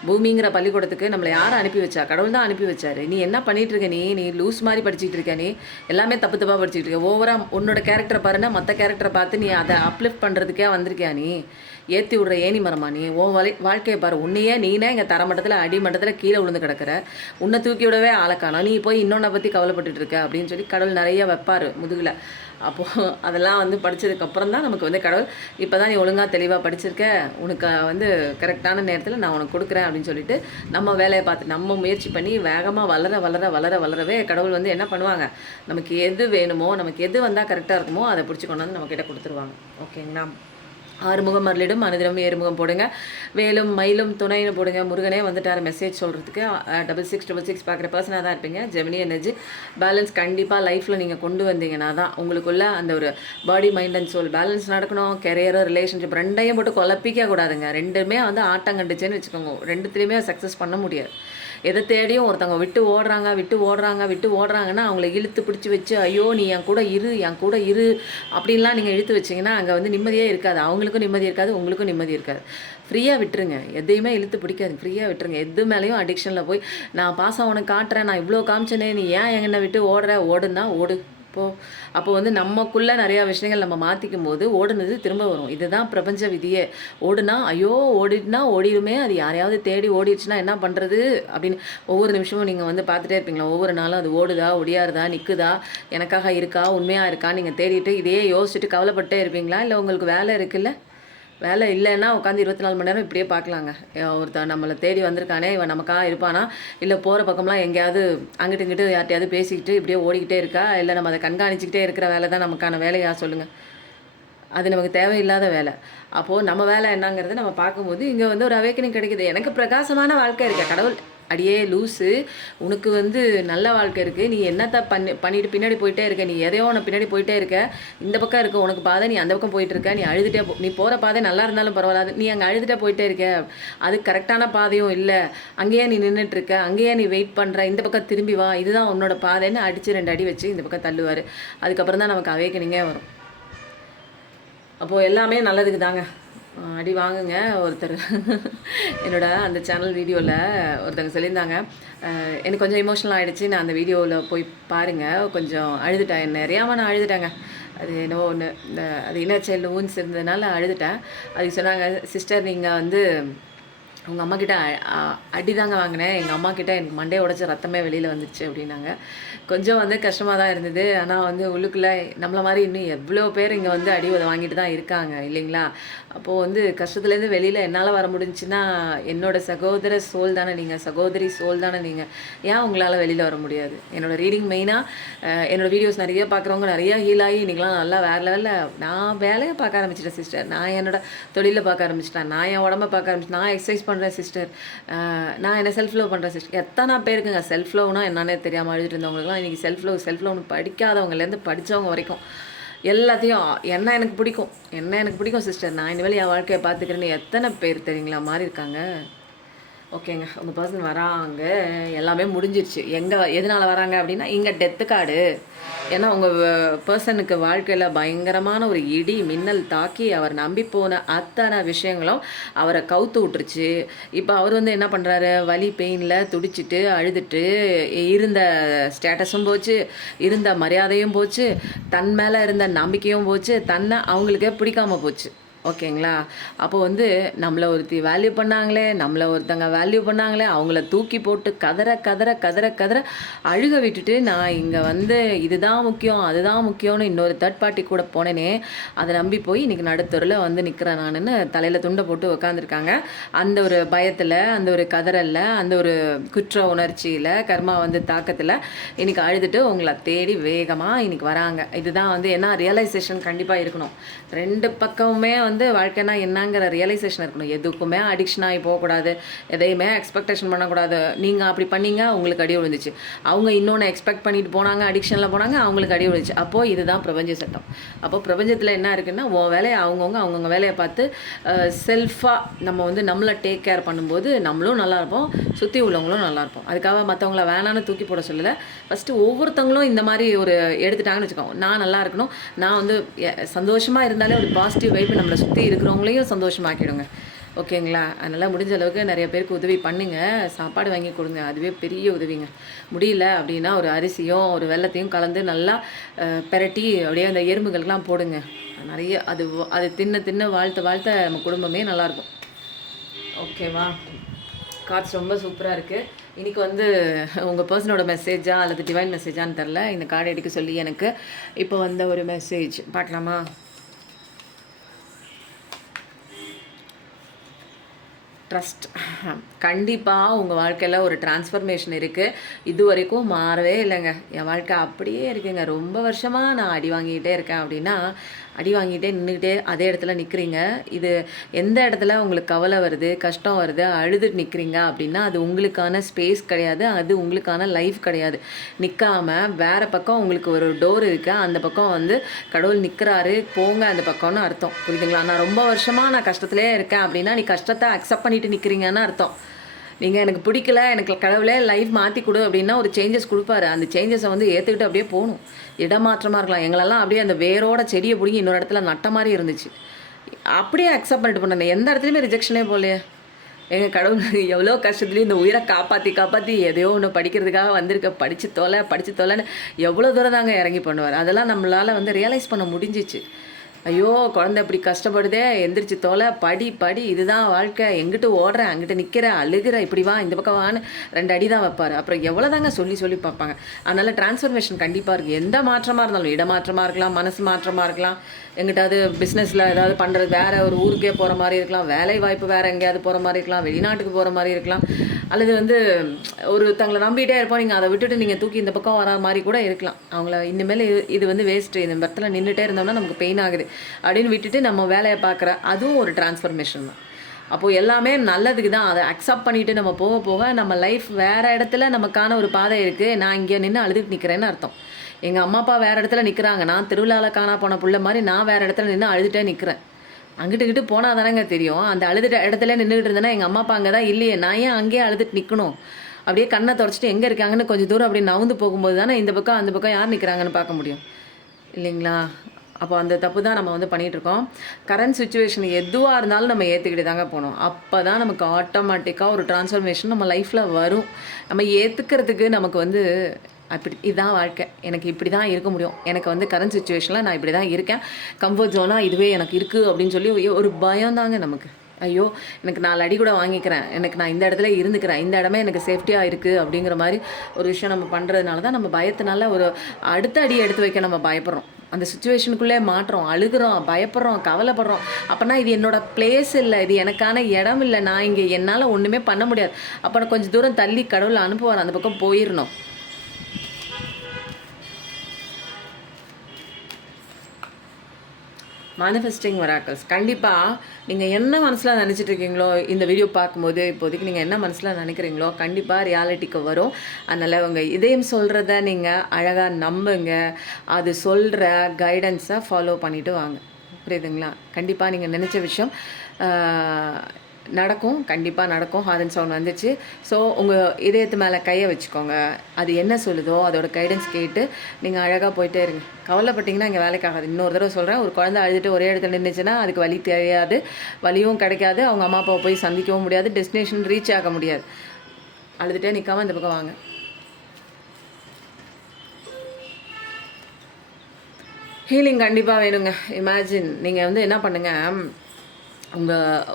பூமிங்கிற பள்ளிக்கூடத்துக்கு நம்மளை யார் அனுப்பி வச்சா? கடவுள் தான் அனுப்பி வச்சாரு. நீ என்ன பண்ணிகிட்டு இருக்க? நீ லூஸ் மாதிரி படிச்சுட்டு இருக்க, நீ எல்லாமே தப்பு தப்பாக படிச்சுட்டு இருக்க. ஓவராக உன்னோட கேரக்டரை பாருன்னா மற்ற கேரக்டரை பார்த்து நீ அதை அப்லிஃப்ட் பண்ணுறதுக்கே வந்திருக்கியா? நீ ஏற்றி விட்ற ஏனி மரமா? நீ உன் வாழ்க்கையை பாரு. உன்னையே நீனே இங்கே தரமட்டத்தில் அடிமட்டத்தில் கீழே விழுந்து கிடக்கிற, உன்னை தூக்கி விடவே ஆளக்கானோ, நீ போய் இன்னொன்னை பற்றி கவலைப்பட்டுட்டு இருக்க அப்படின்னு சொல்லி கடவுள் நிறைய வைப்பார் முதுகில். அப்போது அதெல்லாம் வந்து படித்ததுக்கப்புறம் தான் நமக்கு வந்து கடவுள் இப்போ தான் நீ ஒழுங்காக தெளிவாக படிச்சிருக்க, உனக்கு வந்து கரெக்டான நேரத்தில் நான் உனக்கு கொடுக்குறேன் அப்படின்னு சொல்லிட்டு நம்ம வேலையை பார்த்து நம்ம முயற்சி பண்ணி வேகமாக வளரவே கடவுள் வந்து என்ன பண்ணுவாங்க, நமக்கு எது வேணுமோ, நமக்கு எது வந்தால் கரெக்டாக இருக்குமோ அதை பிடிச்சி கொண்டு வந்து நம்மக்கிட்ட கொடுத்துருவாங்க. ஓகேங்களா? ஆறுமுகம் அருளிடும் அனுதினம் ஏறுமுகம் போடுங்க. வேலும் மயிலும் துணைன்னு போடுங்க. முருகனே வந்துட்டார் மெசேஜ் சொல்கிறதுக்கு. 6666 பார்க்குற பர்சனாக தான் இருப்பீங்க. ஜெமினி எனர்ஜி பேலன்ஸ் கண்டிப்பாக லைஃப்பில் நீங்கள் கொண்டு வந்தீங்கன்னா தான் உங்களுக்குள்ள அந்த ஒரு body mind and soul balance நடக்கணும். கெரியர் ரிலேஷன்ஷிப் ரெண்டையும் போட்டு குழப்பிக்க கூடாதுங்க. ரெண்டுமே வந்து ஆட்டம் கண்டுச்சுன்னு வச்சுக்கோங்க, ரெண்டுத்துலேயுமே சக்ஸஸ் பண்ண முடியாது. எதை தேடியும் ஒருத்தவங்க விட்டு ஓடுறாங்கன்னா அவங்கள இழுத்து பிடிச்சி வச்சு ஐயோ நீ என் கூட இரு அப்படின்லாம் நீங்கள் இழுத்து வச்சிங்கன்னா அங்கே வந்து நிம்மதியே இருக்காது. அவங்களுக்கும் நிம்மதி இருக்காது, உங்களுக்கும் நிம்மதி இருக்காது. ஃப்ரீயாக விட்டுருங்க. எதையுமே இழுத்து பிடிக்காது, ஃப்ரீயாக விட்டுருங்க. எது மேலேயும் அடிக்ஷனில் போய் நான் பாசம் உனக்கு காட்டுறேன், நான் இவ்வளோ காமிச்சேனே, நீ ஏன் என்னை விட்டு ஓடுன்னா ஓடு போ. அப்போ வந்து நமக்குள்ளே நிறையா விஷயங்கள் நம்ம மாற்றிக்கும் போது ஓடுனது திரும்ப வரும். இதுதான் பிரபஞ்ச விதியே. ஓடுனா ஐயோ ஓடிடுமே, அது யாரையாவது தேடி ஓடிடுச்சுன்னா என்ன பண்ணுறது அப்படின்னு ஒவ்வொரு நிமிஷமும் நீங்கள் வந்து பார்த்துட்டே இருப்பீங்களா? ஒவ்வொரு நாளும் அது ஓடுதா, ஒடியாருதா, நிற்குதா, எனக்காக இருக்கா, உண்மையாக இருக்கா, நீங்கள் தேடிட்டு இதையே யோசிச்சுட்டு கவலைப்பட்டே இருப்பீங்களா? இல்லை உங்களுக்கு வேலை இருக்குல்ல, வேலை இல்லைன்னா உட்காந்து 24 மணி நேரம் இப்படியே பார்க்கலாங்க. ஒருத்தன் நம்மளை தேடி வந்திருக்கானே, இவன் நமக்காக இருப்பானா, இல்லை போகிற பக்கம்லாம் எங்கேயாவது அங்கிட்டு இங்கிட்டு யார்ட்டையாவது பேசிக்கிட்டு இப்படியே ஓடிக்கிட்டே இருக்கா, இல்லை நம்ம அதை கண்காணிச்சிக்கிட்டே இருக்கிற வேலை தான் நமக்கான வேலையா சொல்லுங்கள்? அது நமக்கு தேவையில்லாத வேலை. அப்போது நம்ம வேலை என்னங்கிறத நம்ம பார்க்கும்போது இங்கே வந்து ஒரு அவேக்கனிங் கிடைக்குது. எனக்கு பிரகாசமான வாழ்க்கை இருக்கா, கடவுள் அடியே லூஸு, உனக்கு வந்து நல்ல வாழ்க்கை இருக்குது, நீ என்னத்த பண்ணிட்டு பின்னாடி போயிட்டே இருக்க, நீ எதையோ ஒன்று பின்னாடி போயிட்டே இருக்க, இந்த பக்கம் இருக்க உனக்கு பாதை, நீ அந்த பக்கம் போயிட்டு இருக்க, நீ அழுதுகிட்டே நீ போகிற பாதை நல்லா இருந்தாலும் பரவாயில்ல, நீ அங்கே அழுதுகிட்டே போயிட்டே இருக்க, அது கரெக்டான பாதையும் இல்லை, அங்கேயே நீ நின்றுட்டுருக்க, அங்கேயே நீ வெயிட் பண்ணுற, இந்த பக்கம் திரும்பி வா, இதுதான் உன்னோட பாதைன்னு அடித்து 2 அடி வச்சு இந்த பக்கம் தள்ளுவார். அதுக்கப்புறம் தான் நமக்கு அவேக்கனிங்கே வரும். அப்போது எல்லாமே நல்லதுக்கு தாங்க. அடி வாங்குங்க. ஒருத்தர் என்னோட அந்த சேனல் வீடியோவில் ஒருத்தங்க சொல்லியிருந்தாங்க, எனக்கு கொஞ்சம் எமோஷனல் ஆகிடுச்சு, நான் அந்த வீடியோவில் போய் பாருங்கள், கொஞ்சம் அழுதுட்டேன், நிறையாமல் நான் அழுதுட்டேங்க. அது என்னவோ ஒன்று, இந்த அது இன்னர் சைல்டு வூன்ஸ் இருந்ததுனால அழுதுட்டேன். அதுக்கு சொன்னாங்க, சிஸ்டர் நீங்கள் வந்து உங்கள் அம்மாக்கிட்ட அடி தாங்க வாங்கினேன், எங்கள் அம்மாக்கிட்ட எனக்கு மண்டையை உடச்சி ரத்தமே வெளியில் வந்துச்சு அப்படின்னாங்க. கொஞ்சம் வந்து கஷ்டமாக தான் இருந்தது. ஆனால் வந்து உள்ளுக்குள்ளே நம்மள மாதிரி இன்னும் எவ்வளோ பேர் இங்கே வந்து அடி வாங்கிட்டு தான் இருக்காங்க இல்லைங்களா? அப்போது வந்து கஷ்டத்துலேருந்து வெளியில் என்னால் வர முடிஞ்சுன்னா, என்னோடய சகோதர சோல் தானே நீங்கள், சகோதரி சோல் தானே நீங்கள், ஏன் உங்களால் வெளியில் வர முடியாது? என்னோடய ரீடிங் மெயினாக என்னோடய வீடியோஸ் நிறைய பார்க்குறவங்க நிறையா ஹீல் ஆகி இன்றைக்கெலாம் நல்லா வேறு லெவலில் நான் வேலையை பார்க்க ஆரம்பிச்சிட்டேன் சிஸ்டர், நான் என்னோடய தொழிலை பார்க்க ஆரம்பிச்சிட்டேன், நான் என் உடம்பை பார்க்க ஆரம்பிச்சிட்டேன், நான் எக்ஸசைஸ் பண்ணுறேன் சிஸ்டர், நான் என்ன செல்ஃப் லவ் பண்ணுறேன் சிஸ்டர். எத்தனை பேருக்குங்க செல்ஃப் லவ்னா என்னன்னே தெரியாமல் அழுதுட்டு இருந்தவங்களுக்குலாம் இன்றைக்கி செல்ஃப் லவ்னு படிக்காதவங்கலேருந்து படித்தவங்க வரைக்கும் எல்லாத்தையும் எனக்கு பிடிக்கும் சிஸ்டர், நான் இனிமேல் என் வாழ்க்கையை பார்த்துக்கிறேன்னு எத்தனை பேர் தெரியுங்களா மாறி இருக்காங்க. ஓகேங்க, உங்கள் பர்சன் வராங்க, எல்லாமே முடிஞ்சிருச்சு. எதனால் வராங்க அப்படின்னா, இங்கே டெத்து கார்டு. ஏன்னா உங்கள் பர்சனுக்கு வாழ்க்கையில் பயங்கரமான ஒரு இடி மின்னல் தாக்கி அவர் நம்பி போன அத்தனை விஷயங்களும் அவரை கவுத்து விட்டுருச்சு. இப்போ அவர் வந்து என்ன பண்ணுறாரு, வலி பெயினில் துடிச்சிட்டு அழுதுட்டு இருந்த ஸ்டேட்டஸும் போச்சு, இருந்த மரியாதையும் போச்சு, தன் மேலே இருந்த நம்பிக்கையும் போச்சு, தன்னை அவங்களுக்கே பிடிக்காமல் போச்சு. ஓகேங்களா? அப்போ வந்து நம்மளை ஒருத்தி வேல்யூ பண்ணாங்களே, நம்மளை ஒருத்தங்க வேல்யூ பண்ணாங்களே, அவங்கள தூக்கி போட்டு கதற அழுக விட்டுட்டு, நான் இங்கே வந்து இதுதான் முக்கியம், அதுதான் முக்கியம்னு இன்னொரு தேர்ட் பார்ட்டி கூட போனேனே, அதை நம்பி போய் இன்றைக்கி நடுத்தூரில் வந்து நிற்கிறேன் நானுன்னு தலையில் துண்டை போட்டு உட்காந்துருக்காங்க. அந்த ஒரு பயத்தில், அந்த ஒரு கதறலில், அந்த ஒரு குற்ற உணர்ச்சியில், கர்மா வந்து தாக்கத்தில் இன்றைக்கி அழுதுட்டு உங்களை தேடி வேகமாக இன்றைக்கி வராங்க. இதுதான் வந்து என்ன ரியலைசேஷன் கண்டிப்பாக இருக்கணும். 2 பக்கமுமே வந்து வாழ்க்கைனா என்னங்கிற ரியலைசேஷன் இருக்கணும். எதுக்குமே அடிக்ஷன் ஆகி போகக்கூடாது, எதையுமே எக்ஸ்பெக்டேஷன் பண்ணக்கூடாது. நீங்கள் அப்படி பண்ணீங்க, அவங்களுக்கு அடி விழுந்துச்சு, அவங்க இன்னொன்று எக்ஸ்பெக்ட் பண்ணிட்டு போனாங்க, அடிக்ஷனில் போனாங்க, அவங்களுக்கு அடி விழுந்துச்சு. அப்போது இதுதான் பிரபஞ்ச சட்டம். அப்போது பிரபஞ்சத்தில் என்ன இருக்குன்னா, உன் வேலையை அவங்கவுங்க வேலையை பார்த்து செல்ஃபாக நம்ம வந்து நம்மளை டேக் கேர் பண்ணும்போது நம்மளும் நல்லா இருப்போம், சுற்றி உள்ளவங்களும் நல்லா இருப்போம். அதுக்காக மற்றவங்கள வேணான்னு தூக்கி போட சொல்லலை. ஃபஸ்ட்டு ஒவ்வொருத்தவங்களும் இந்த மாதிரி ஒரு எடுத்துட்டாங்கன்னு வச்சுக்கோங்க, நான் நல்லா இருக்கணும், நான் வந்து சந்தோஷமாக இருந்தாலே ஒரு பாசிட்டிவ் வைப்பு நம்மளை சுற்றி இருக்கிறவங்களையும் சந்தோஷமாக்கிடுங்க. ஓகேங்களா? அதனால் முடிஞ்ச அளவுக்கு நிறைய பேருக்கு உதவி பண்ணுங்கள், சாப்பாடு வாங்கி கொடுங்க, அதுவே பெரிய உதவிங்க. முடியல அப்படின்னா ஒரு அரிசியும் ஒரு வெல்லத்தையும் கலந்து நல்லா பெரட்டி அப்படியே அந்த எறும்புகளுக்கெலாம் போடுங்க. நிறைய அது தின்ன வாழ்த்த நம்ம குடும்பமே நல்லாயிருக்கும். ஓகேவா? கார்ட்ஸ் ரொம்ப சூப்பராக இருக்குது. இன்றைக்கி வந்து உங்கள் பர்சனோட மெசேஜா அல்லது டிவைன் மெசேஜான்னு தெரில, இந்த கார்டு எடுக்க சொல்லி எனக்கு இப்போ வந்த ஒரு மெசேஜ் பார்க்கலாமா? ட்ரஸ்ட். கண்டிப்பாக உங்கள் வாழ்க்கையில் ஒரு டிரான்ஸ்ஃபர்மேஷன் இருக்குது. இது வரைக்கும் மாறவே இல்லைங்க, என் வாழ்க்கை அப்படியே இருக்குங்க. ரொம்ப வருஷமாக நான் அடி வாங்கிக்கிட்டே இருக்கேன் அப்படின்னா, அடி வாங்கிட்டே நின்றுக்கிட்டே அதே இடத்துல நிற்கிறீங்க. இது எந்த இடத்துல உங்களுக்கு கவலை வருது, கஷ்டம் வருது, அழுதுட்டு நிற்கிறீங்க அப்படின்னா, அது உங்களுக்கான ஸ்பேஸ் கிடையாது, அது உங்களுக்கான லைஃப் கிடையாது. நிற்காமல் வேறு பக்கம் உங்களுக்கு ஒரு டோர் இருக்குது, அந்த பக்கம் வந்து கடவுள் நிற்கிறாரு, போங்க அந்த பக்கம்னு அர்த்தம். புரியுதுங்களா? நான் ரொம்ப வருஷமாக நான் கஷ்டத்துலேயே இருக்கேன் அப்படின்னா, நீ கஷ்டத்தை அக்செப்ட் பண்ணிட்டு நிற்கிறீங்கன்னு அர்த்தம். நீங்கள் எனக்கு பிடிக்கல, எனக்கு கடவுளே லைஃப் மாற்றி கொடு அப்படின்னா ஒரு சேஞ்சஸ் கொடுப்பாரு. அந்த சேஞ்சஸை வந்து ஏற்றுக்கிட்டு அப்படியே போகணும். இடமாற்றமாக இருக்கலாம். எங்களெல்லாம் அப்படியே அந்த வேரோட செடியை பிடிங்கி இன்னொரு இடத்துல நட்ட மாதிரி இருந்துச்சு, அப்படியே அக்செப்ட் பண்ணிட்டு போனேன். எந்த இடத்துலையுமே ரிஜெக்ஷனே போகலையே. எங்கள் கடவுள் எவ்வளோ கஷ்டத்துலேயும் இந்த உயிரை காப்பாற்றி எதையோ ஒன்று படிக்கிறதுக்காக வந்திருக்க, படித்து தொலைன்னு எவ்வளோ தூரம் தாங்க இறங்கி பண்ணுவார். அதெல்லாம் நம்மளால் வந்து ரியலைஸ் பண்ண முடிஞ்சிச்சு. ஐயோ குழந்தை இப்படி கஷ்டப்படுதே, எந்திரிச்சு தொலை, படி, இதுதான் வாழ்க்கை, எங்கிட்ட ஓடுறேன், அங்கிட்ட நிற்கிறேன், அழுகிற, இப்படி வா, இந்த பக்கம் வான்னு 2 அடி தான் வைப்பார். அப்புறம் எவ்வளோ தாங்க சொல்லி பார்ப்பாங்க. அதனால் டிரான்ஸ்ஃபர்மேஷன் கண்டிப்பாக இருக்குது. எந்த மாற்றமாக இருந்தாலும், இடமாற்றமாக இருக்கலாம், மனசு மாற்றமாக இருக்கலாம், எங்கிட்டாவது பிஸ்னஸில் ஏதாவது பண்ணுறது, வேறு ஒரு ஊருக்கே போகிற மாதிரி இருக்கலாம், வேலை வாய்ப்பு வேறு எங்கேயாவது போகிற மாதிரி இருக்கலாம், வெளிநாட்டுக்கு போகிற மாதிரி இருக்கலாம், அல்லது வந்து தங்களை நம்பிகிட்டே இருப்போம், நீங்கள் அதை விட்டுட்டு நீங்கள் தூக்கி இந்த பக்கம் வர மாதிரி கூட இருக்கலாம். அவங்கள இனிமேல் இது வந்து வேஸ்ட்டு, இந்த இடத்துல நின்றுட்டே இருந்தோம்னா நமக்கு பெயின் ஆகுது அப்படின்னு விட்டுட்டு நம்ம வேலையை பார்க்குற, அதுவும் ஒரு டிரான்ஸ்ஃபர்மேஷன் தான். அப்போது எல்லாமே நல்லதுக்கு தான். அதை அக்செப்ட் பண்ணிவிட்டு நம்ம போக போக நம்ம லைஃப் வேறு இடத்துல நமக்கான ஒரு பாதை இருக்குது. நான் இங்கே நின்று அழுதுட்டு நிற்கிறேன்னு அர்த்தம். எங்கள் அம்மா அப்பா வேறு இடத்துல நிற்கிறாங்க. நான் திருவிழாவில் காணா போன புள்ள மாதிரி நான் வேறு இடத்துல நின்று அழுதுகிட்டே நிற்கிறேன். அங்கிட்டுக்கிட்டு போனால் தானேங்க தெரியும். அந்த அழுதுட்ட இடத்துல நின்றுக்கிட்டு இருந்தேன்னா எங்கள் அம்மா அப்பா அங்கே தான் இல்லையே, நான் ஏன் அங்கேயே அழுதுட்டு நிற்கணும்? அப்படியே கண்ணை தொடச்சிட்டு எங்கே இருக்காங்கன்னு கொஞ்சம் தூரம் அப்படியே நவுந்து போகும்போது தானே இந்த பக்கம் அந்த பக்கம் யார் நிற்கிறாங்கன்னு பார்க்க முடியும் இல்லைங்களா? அப்போ அந்த தப்பு தான் நம்ம வந்து பண்ணிகிட்ருக்கோம். கரண்ட் சுச்சுவேஷன் எதுவாக இருந்தாலும் நம்ம ஏற்றுக்கிட்டு தாங்க போகணும். அப்போ தான் நமக்கு ஆட்டோமேட்டிக்காக ஒரு ட்ரான்ஸ்ஃபர்மேஷன் நம்ம லைஃப்பில் வரும். நம்ம ஏற்றுக்கிறதுக்கு நமக்கு வந்து அப்படி இதுதான் வாழ்க்கை, எனக்கு இப்படி தான் இருக்க முடியும், எனக்கு வந்து கரண்ட் சுச்சுவேஷனில் நான் இப்படி தான் இருக்கேன், கம்ஃபர்ட் ஜோனாக இதுவே எனக்கு இருக்குது அப்படின்னு சொல்லி ஒரு பயம் தாங்க நமக்கு. ஐயோ எனக்கு 4 அடி கூட வாங்கிக்கிறேன், எனக்கு நான் இந்த இடத்துல இருந்துக்கிறேன், இந்த இடமே எனக்கு சேஃப்டியாக இருக்குது அப்படிங்கிற மாதிரி ஒரு விஷயம் நம்ம பண்ணுறதுனால தான் நம்ம பயத்தினால ஒரு அடுத்த அடி எடுத்து வைக்க நம்ம பயப்படுறோம். அந்த சுச்சுவேஷனுக்குள்ளே மாட்டுறோம், அழுகிறோம், பயப்படுறோம், கவலைப்படுறோம். அப்போனா இது என்னோடய பிளேஸ் இல்லை, இது எனக்கான இடம் இல்லை, நான் இங்கே என்னால் ஒன்றுமே பண்ண முடியாது. அப்போ நான் கொஞ்சம் தூரம் தள்ளி கடவுள் அனுப்புவார், அந்த பக்கம் போயிடணும். மேனிஃபெஸ்டிங் மிராக்கிள்ஸ் கண்டிப்பாக நீங்கள் என்ன மனசில் நினச்சிட்டு இருக்கீங்களோ, இந்த வீடியோ பார்க்கும்போது இப்போதைக்கு நீங்கள் என்ன மனசில் நினைக்கிறீங்களோ கண்டிப்பாக ரியாலிட்டிக்கு வரும். அதனால் உங்கள் இதயம் சொல்கிறத நீங்கள் அழகாக நம்புங்க, அது சொல்கிற கைடன்ஸை ஃபாலோ பண்ணிவிட்டு வாங்க. புரியுதுங்களா? கண்டிப்பாக நீங்கள் நினச்ச விஷயம் நடக்கும், கண்டிப்பாக நடக்கும். ஹாரன் சவுண்ட் வந்துச்சு. ஸோ உங்கள் இதயத்து மேலே கையை வச்சுக்கோங்க, அது என்ன சொல்லுதோ அதோட கைடன்ஸ் கேட்டு நீங்கள் அழகாக போயிட்டே இருங்க. கவலைப்பட்டிங்கன்னா இங்கே வேலைக்காகாது. இன்னொரு தடவை சொல்கிறேன், ஒரு குழந்தை அழுதுட்டு ஒரே இடத்துல நின்றுச்சுன்னா அதுக்கு வலி தெரியாது, வலியும் கிடைக்காது, அவங்க அம்மா அப்பாவை போய் சந்திக்கவும் முடியாது, டெஸ்டினேஷன் ரீச் ஆக முடியாது. அழுதுகிட்டே நிற்காமல் இந்த பக்கம் வாங்க. ஹீலிங் கண்டிப்பாக வேணுங்க. இமேஜின் நீங்கள் வந்து என்ன பண்ணுங்கள்,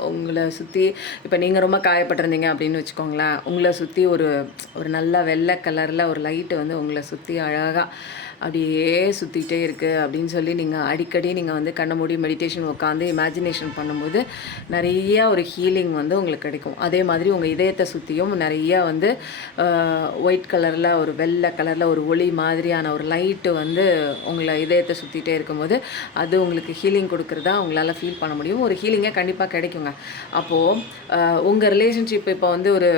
உங்களை சுற்றி இப்போ நீங்கள் ரொம்ப காயப்பட்டிருந்தீங்க அப்படின்னு வச்சுக்கோங்களேன், உங்களை சுற்றி ஒரு நல்ல வெள்ளை கலரில் ஒரு லைட்டு வந்து உங்களை சுற்றி அழகாக அப்படியே சுற்றிக்கிட்டே இருக்குது அப்படின்னு சொல்லி நீங்கள் அடிக்கடி நீங்கள் வந்து கண்ணை மூடி மெடிடேஷன் உட்காந்து இமேஜினேஷன் பண்ணும்போது நிறைய ஒரு ஹீலிங் வந்து உங்களுக்கு கிடைக்கும். அதே மாதிரி உங்கள் இதயத்தை சுற்றியும் நிறைய வந்து ஒயிட் கலரில் ஒரு வெள்ளை கலரில் ஒரு ஒளி மாதிரியான ஒரு லைட்டு வந்து உங்களை இதயத்தை சுற்றிகிட்டே இருக்கும்போது அது உங்களுக்கு ஹீலிங் கொடுக்குறதா உங்களால் ஃபீல் பண்ண முடியும். ஒரு ஹீலிங்கே கண்டிப்பாக கிடைக்குங்க. அப்போது உங்கள் ரிலேஷன்ஷிப் இப்போ வந்து ஒரு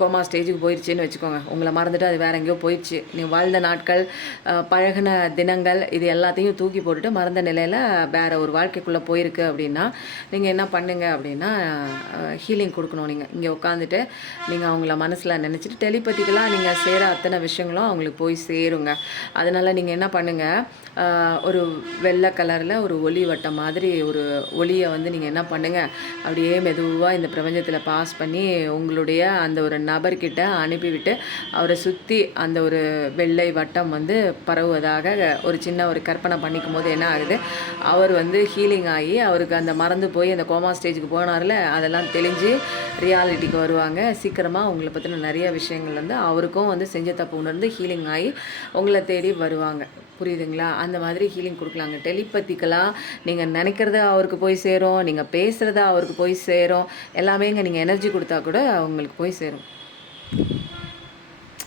கோமா ஸ்டேஜுக்கு போயிடுச்சுன்னு வச்சுக்கோங்க, உங்களை மறந்துட்டு அது வேறு எங்கேயோ போயிடுச்சு, நீங்கள் வாழ்ந்த நாட்கள் பழகின தினங்கள் இது எல்லாத்தையும் தூக்கி போட்டுட்டு மறந்த நிலையில் வேறு ஒரு வாழ்க்கைக்குள்ளே போயிருக்கு அப்படின்னா நீங்கள் என்ன பண்ணுங்க அப்படின்னா ஹீலிங் கொடுக்கணும். நீங்கள் இங்கே உட்காந்துட்டு நீங்கள் அவங்கள மனசில் நினச்சிட்டு டெலிபதிக்கெலாம் நீங்கள் செய்கிற அத்தனை விஷயங்களும் அவங்களுக்கு போய் சேருங்க. அதனால் நீங்கள் என்ன பண்ணுங்கள், ஒரு வெள்ளை கலரில் ஒரு ஒளி வட்டம் மாதிரி ஒரு ஒளியை வந்து நீங்கள் என்ன பண்ணுங்கள், அப்படியே மெதுவாக இந்த பிரபஞ்சத்தில் பாஸ் பண்ணி உங்களுடைய அந்த ஒரு நபர்கிட்ட அனுப்பிவிட்டு அவரை சுற்றி அந்த ஒரு வெள்ளை வட்டம் வந்து பரவுவதாக ஒரு சின்ன ஒரு கற்பனை பண்ணிக்கும் போது என்ன ஆகுது, அவர் வந்து ஹீலிங் ஆகி அவருக்கு அந்த மறந்து போய் அந்த கோமா ஸ்டேஜுக்கு போனார்ல அதெல்லாம் தெளிஞ்சு ரியாலிட்டிக்கு வருவாங்க. சீக்கிரமாக உங்களை பற்றின நிறைய விஷயங்கள் வந்து அவருக்கும் வந்து செஞ்ச தப்பு உணர்ந்து ஹீலிங் ஆகி உங்களை தேடி வருவாங்க. புரியுதுங்களா? அந்த மாதிரி ஹீலிங் கொடுக்கலாங்க. டெலிபதிக்கலாக நீங்கள் நினைக்கிறத அவருக்கு போய் சேரும், நீங்கள் பேசுகிறத அவருக்கு போய் சேரும், எல்லாமே இங்கே நீங்கள் எனர்ஜி கொடுத்தா கூட அவங்களுக்கு போய் சேரும்.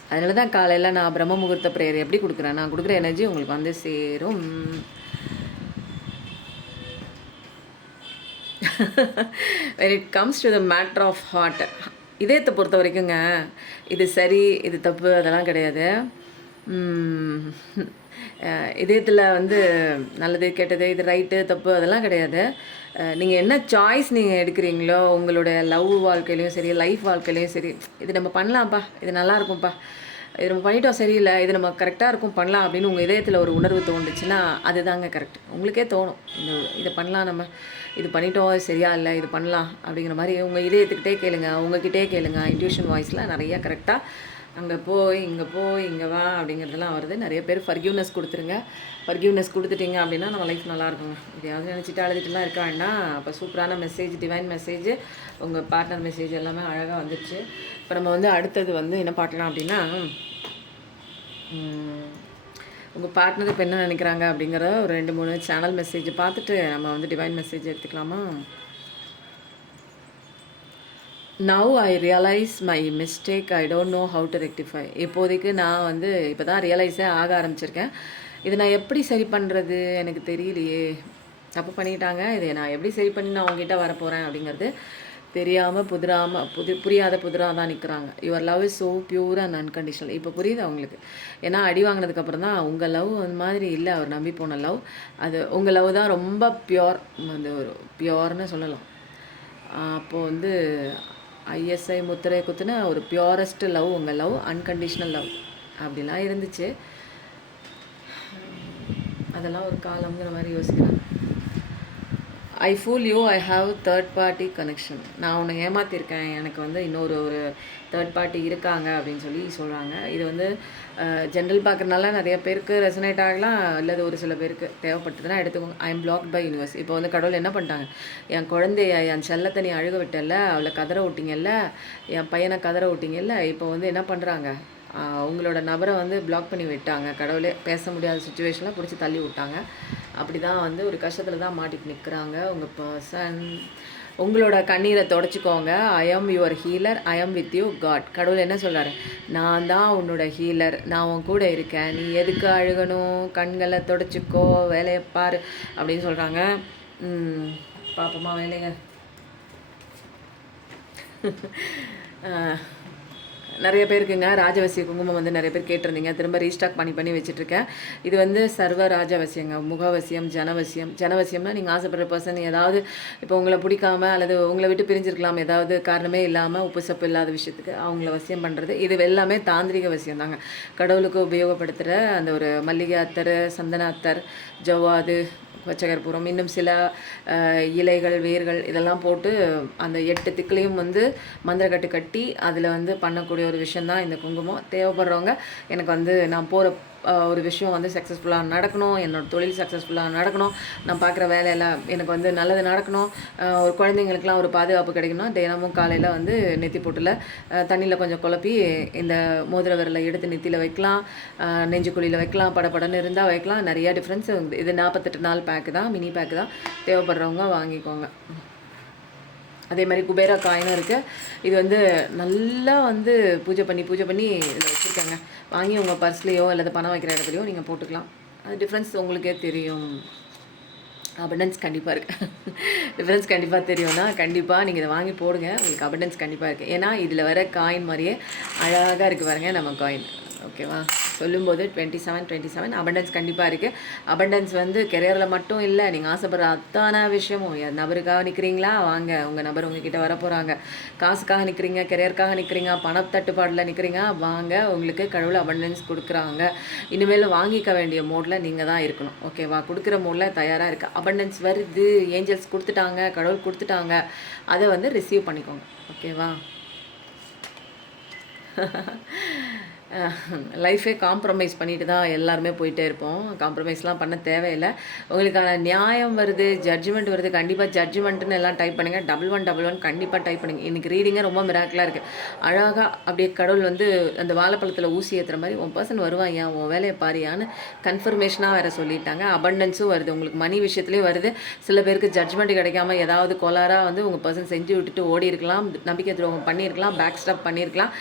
அதனால தான் காலையில் நான் பிரம்ம முகூர்த்த ப்ரேயர் எப்படி கொடுக்குறேன், நான் கொடுக்குற எனர்ஜி உங்களுக்கு வந்து சேரும். when it comes to the matter of heart, இதயத்தை பொறுத்த வரைக்குங்க இது சரி இது தப்பு அதெல்லாம் கிடையாது. இதயத்தில் வந்து நல்லது கெட்டது இது ரைட்டு தப்பு அதெல்லாம் கிடையாது. நீங்கள் என்ன சாய்ஸ் நீங்கள் எடுக்கிறீங்களோ உங்களோட லவ் வாழ்க்கையிலையும் சரி லைஃப் வாழ்க்கையிலையும் சரி, இது நம்ம பண்ணலாம்ப்பா, இது நல்லாயிருக்கும்ப்பா, இது நம்ம பண்ணிட்டோம் சரியில்லை, இது நம்ம கரெக்டாக இருக்கும் பண்ணலாம் அப்படின்னு உங்கள் இதயத்தில் ஒரு உணர்வு தோணுச்சுன்னா அதுதாங்க கரெக்ட். உங்களுக்கே தோணும் இதை பண்ணலாம், நம்ம இது பண்ணிட்டோம் சரியா இல்லை இது பண்ணலாம் அப்படிங்கிற மாதிரி உங்கள் இதயத்துக்கிட்டே கேளுங்க, உங்ககிட்டே கேளுங்க. இன்ட்யூஷன் வாய்ஸில் நிறைய கரெக்டாக அங்கே போய் இங்கே வா அப்படிங்கிறதெல்லாம் வருது. நிறைய பேர் ஃபர்கிவ்னஸ் கொடுத்துருங்க. ஃபர்கிவ்னஸ் கொடுத்துட்டிங்க அப்படின்னா நம்ம லைஃப் நல்லாயிருக்குங்க. இதையாவது நினச்சிட்டு அழுதுட்டுலாம் இருக்க வேண்டாம். அப்போ சூப்பரான மெசேஜ், டிவைன் மெசேஜ், உங்கள் பார்ட்னர் மெசேஜ் எல்லாமே அழகாக வந்துடுச்சு. இப்போ நம்ம வந்து அடுத்தது வந்து என்ன பார்க்கலாம் அப்படின்னா, உங்கள் பார்ட்னர் இப்போ என்ன நினைக்கிறாங்க அப்படிங்கிற ஒரு 2-3 சேனல் மெசேஜ் பார்த்துட்டு நம்ம வந்து டிவைன் மெசேஜ் எடுத்துக்கலாமா? Now I realise my mistake, I don't know how to rectify. இப்போதைக்கு நான் வந்து இப்போ தான் ரியலைஸே ஆக ஆரம்பிச்சிருக்கேன். இதை நான் எப்படி சரி பண்ணுறது எனக்கு தெரியலையே, தப்பு பண்ணிட்டாங்க, இதை நான் எப்படி சரி பண்ணி நான் அவங்ககிட்ட வரப்போகிறேன் அப்படிங்கிறது தெரியாமல் புரியாத புதிராக தான் நிற்கிறாங்க. Your love is so pure and unconditional. இப்போ புரியுது அவங்களுக்கு. ஏன்னா அடி வாங்கினதுக்கப்புறம் தான் உங்கள் லவ் அந்த மாதிரி இல்லை, அவர் நம்பி போன லவ். அது உங்கள் லவ் தான் ரொம்ப பியோர், அந்த ஒரு பியோர்னு சொல்லலாம். அப்போது வந்து ஐஎஸ்ஐ முத்திரை குத்துன ஒரு பியோரஸ்ட் லவ் உங்கள் லவ், அன்கண்டிஷனல் லவ் அப்படிலாம் இருந்துச்சு. அதெல்லாம் ஒரு காலம்ங்கிற மாதிரி யோசிக்கிறாங்க. ஐ pool you, I have third party connection. நான் உன்னை ஏமாற்றிருக்கேன், எனக்கு வந்து இன்னொரு தேர்ட் பார்ட்டி இருக்காங்க அப்படின்னு சொல்லி சொல்கிறாங்க. இது வந்து ஜென்ரல் பார்க்குறதுனால நிறைய பேருக்கு ரெசனேட் ஆகலாம், அல்லது ஒரு சில பேருக்கு தேவைப்பட்டதுன்னா எடுத்துக்கோங்க. I am blocked by universe. இப்போ வந்து கடவுள் என்ன பண்ணிட்டாங்க, என் குழந்தைய என் செல்லத்தை நீ அழுக விட்டல, அவளை கதற விட்டிங்கல்ல, என் பையனை கதற விட்டிங்கல்ல, இப்போ வந்து என்ன பண்ணுறாங்க, உங்களோட நபரை வந்து பிளாக் பண்ணி விட்டாங்க. கடவுளே பேச முடியாத சுச்சுவேஷனில் பிடிச்சி தள்ளி விட்டாங்க. அப்படி தான் வந்து ஒரு கஷ்டத்தில் தான் மாட்டிட்டு நிற்கிறாங்க உங்கள் பர்சன். உங்களோட கண்ணீரை தொடச்சிக்கோங்க. ஐ ஆம் யுவர் ஹீலர், ஐ ஆம் வித் யூ காட். கடவுள் என்ன சொல்கிறாரு, நான் தான் உன்னோட ஹீலர், நான் உன் கூட இருக்கேன், நீ எதுக்கு அழுகணும், கண்களை தொடச்சிக்கோ, வேலையை பாரு அப்படின்னு சொல்கிறாங்க. பாப்போமா வேலைங்க. நிறைய பேருக்குங்க ராஜவசிய குங்குமம் வந்து நிறைய பேர் கேட்டிருந்தீங்க, திரும்ப ரீஸ்டாக் பண்ணி வச்சுட்ருக்கேன். இது வந்து சர்வ ராஜவசியங்க, முகவசியம், ஜனவசியம். ஜனவசியம்னா நீங்கள் ஆசைப்படுற பர்சன் ஏதாவது இப்போ உங்களை பிடிக்காம அல்லது உங்களை விட்டு பிரிஞ்சிருக்கலாம், ஏதாவது காரணமே இல்லாமல் உப்பு சப்பு இல்லாத விஷயத்துக்கு அவங்கள வசியம் பண்ணுறது. இது எல்லாமே தாந்திரிக வசியம் தாங்க. கடவுளுக்கு உபயோகப்படுத்துகிற அந்த ஒரு மல்லிகை அத்தர், சந்தன அத்தர், ஜவ்வாது, பச்சைகற்பூரம், இன்னும் சில இலைகள், வேர்கள் இதெல்லாம் போட்டு அந்த 8 திக்குலையும் வந்து மந்திரக்கட்டு கட்டி அதில் வந்து பண்ணக்கூடிய ஒரு விஷயந்தான் இந்த குங்குமம். தேவைப்படுறவங்க எனக்கு வந்து நான் போகிற ஒரு விஷயம் வந்து சக்ஸஸ்ஃபுல்லாக நடக்கணும், என்னோடய தொழில் சக்ஸஸ்ஃபுல்லாக நடக்கணும், நான் பார்க்குற வேலையெல்லாம் எனக்கு வந்து நல்லது நடக்கணும், ஒரு குழந்தைங்களுக்குலாம் ஒரு பாதுகாப்பு கிடைக்கணும், தினமும் காலையில் வந்து நெத்தி போட்டில் தண்ணியில் கொஞ்சம் குழப்பி இந்த மோதிர விரலை எடுத்து நெத்தியில் வைக்கலாம், நெஞ்சுக்குழியில் வைக்கலாம், படப்படன்னு இருந்தால் வைக்கலாம். நிறையா டிஃப்ரென்ஸ். இது 48 நாள் பேக்கு தான், மினி பேக்கு தான். தேவைப்படுறவங்க வாங்கிக்கோங்க. அதே மாதிரி குபேரா காயினும் இருக்குது. இது வந்து நல்லா வந்து பூஜை பண்ணி இதில் வச்சுருக்கேங்க. வாங்கி உங்கள் பர்ஸ்லேயோ அல்லது பணம் வைக்கிற இடத்துலையோ நீங்கள் போட்டுக்கலாம். அது டிஃப்ரென்ஸ் உங்களுக்கே தெரியும். அபண்டன்ஸ் கண்டிப்பாக இருக்குது. டிஃப்ரென்ஸ் கண்டிப்பாக தெரியும்னா கண்டிப்பாக நீங்கள் இதை வாங்கி போடுங்க, உங்களுக்கு அபண்டன்ஸ் கண்டிப்பாக இருக்குது. ஏன்னா இதில் வர காயின் மாதிரியே அழகாக இருக்குது பாருங்கள் நம்ம காயின். ஓகேவா, சொல்லும்போது 27 அபண்டன்ஸ் கண்டிப்பாக இருக்குது. அபண்டன்ஸ் வந்து கெரியரில் மட்டும் இல்லை, நீங்கள் ஆசைப்படுற அத்தான விஷயமும். நபருக்காக நிற்கிறீங்களா, வாங்க, உங்கள் நபர் உங்ககிட்ட வர போகிறாங்க. காசுக்காக நிற்கிறீங்க, கெரியருக்காக நிற்கிறீங்க, பணத்தட்டுப்பாடில் நிற்கிறீங்க, வாங்க, உங்களுக்கு கடவுள் அபண்டன்ஸ் கொடுக்குறாங்க. இனிமேல் வாங்கிக்க வேண்டிய மோடில் நீங்கள் தான் இருக்கணும். ஓகேவா, கொடுக்குற மோடில் தயாராக இருக்குது. அபண்டன்ஸ் வருது, ஏஞ்சல்ஸ் கொடுத்துட்டாங்க, கடவுள் கொடுத்துட்டாங்க, அதை வந்து ரிசீவ் பண்ணிக்கோங்க. ஓகேவா. லைஃபே காம்ப்ரமைஸ் பண்ணிட்டு தான் எல்லாருமே போயிட்டே இருப்போம். காம்ப்ரமைஸ்லாம் பண்ண தேவையில்லை. உங்களுக்கான நியாயம் வருது, ஜட்ஜ்மெண்ட் வருது. கண்டிப்பாக ஜட்ஜ்மெண்ட்டுன்னு எல்லாம் டைப் பண்ணுங்கள். 1111 கண்டிப்பாக டைப் பண்ணுங்கள். இன்றைக்கி ரீடிங்கே ரொம்ப மிராக்கலாக இருக்குது. அழகாக அப்படியே கடவுள் வந்து அந்த வாழைப்பழத்தில் ஊசி ஏற்றுற மாதிரி உன் பர்சன் வருவாங்க, உன் வேலையை பாரியான்னு கன்ஃபர்மேஷனாக வேறு சொல்லிட்டாங்க. அபண்டன்ஸும் வருது, உங்களுக்கு மணி விஷயத்துலேயும் வருது. சில பேருக்கு ஜட்ஜ்மெண்ட் கிடைக்காம ஏதாவது கோளாராக வந்து உங்கள் பர்சன் செஞ்சு விட்டுட்டு ஓடி இருக்கலாம், நம்பிக்கை துரோகம் பண்ணியிருக்கலாம், பேக் ஸ்டாப் பண்ணியிருக்கலாம்.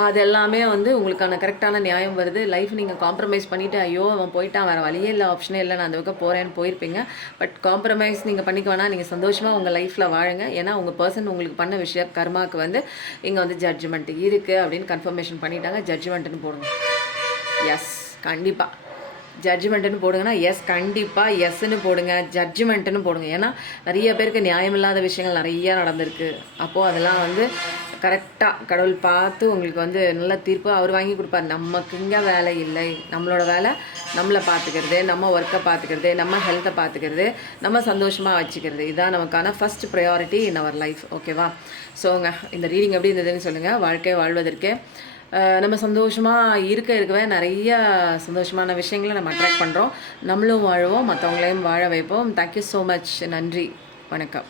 அது எல்லாமே வந்து உங்களுக்கான கரெக்டான நியாயம் வருது. லைஃப் நீங்கள் காம்ப்ரமைஸ் பண்ணிவிட்டு ஐயோ அவன் போயிட்டான், வேறு வழியே இல்லை, ஆப்ஷனே இல்லை, நான் அந்த பக்கம் போகிறேன்னு போயிருப்பீங்க. பட் காம்ப்ரமைஸ் நீங்கள் பண்ணிக்க வேணாம், நீங்கள் சந்தோஷமாக உங்கள் லைஃப்பில் வாழுங்க. ஏன்னா உங்கள் பர்சன் உங்களுக்கு பண்ண விஷயம் கர்மாவுக்கு வந்து இங்கே வந்து ஜட்ஜ்மெண்ட் இருக்குது அப்படின்னு கன்ஃபர்மேஷன் பண்ணிட்டாங்க. ஜட்ஜ்மெண்ட்டுன்னு போடுங்க. எஸ், கண்டிப்பாக ஜட்ஜ்மெண்ட்டுன்னு போடுங்கன்னா எஸ், கண்டிப்பாக எஸ்ன்னு போடுங்க, ஜட்ஜ்மெண்ட்டுன்னு போடுங்க. ஏன்னா நிறைய பேருக்கு நியாயமில்லாத விஷயங்கள் நிறையா நடந்திருக்கு. அப்போது அதெல்லாம் வந்து கரெக்டாக கடவுள் பார்த்து உங்களுக்கு வந்து நல்ல தீர்ப்பு அவர் வாங்கி கொடுப்பார். நமக்கு இங்கே வேலை இல்லை, நம்மளோட வேலை நம்மளை பார்த்துக்கிறது, நம்ம ஒர்க்கை பார்த்துக்கிறது, நம்ம ஹெல்த்தை பார்த்துக்கிறது, நம்ம சந்தோஷமாக வச்சுக்கிறது. இதுதான் நமக்கான first priority in our life. ஓகேவா. ஸோங்க இந்த ரீடிங் எப்படி இருந்ததுன்னு சொல்லுங்கள். வாழ்க்கை வாழ்வதற்கு நம்ம சந்தோஷமாக இருக்கவே நிறைய சந்தோஷமான விஷயங்களை நம்ம அட்ராக்ட் பண்ணுறோம். நம்மளும் வாழுவோம், மற்றவங்களையும் வாழ வைப்போம். Thank you so much. நன்றி, வணக்கம்.